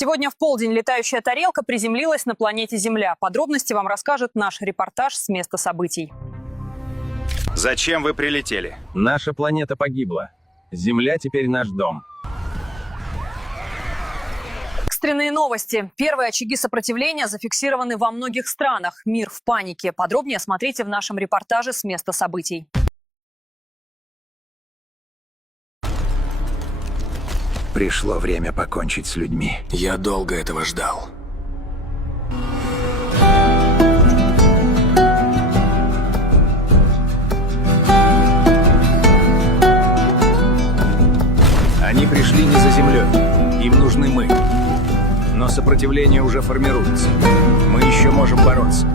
Сегодня в полдень летающая тарелка приземлилась на планете Земля. Подробности вам расскажет наш репортаж с места событий. Зачем вы прилетели? Наша планета погибла. Земля теперь наш дом. Экстренные новости. Первые очаги сопротивления зафиксированы во многих странах. Мир в панике. Подробнее смотрите в нашем репортаже с места событий. Пришло время покончить с людьми. Я долго этого ждал. Они пришли не за Землей. Им нужны мы. Но сопротивление уже формируется. Мы еще можем бороться.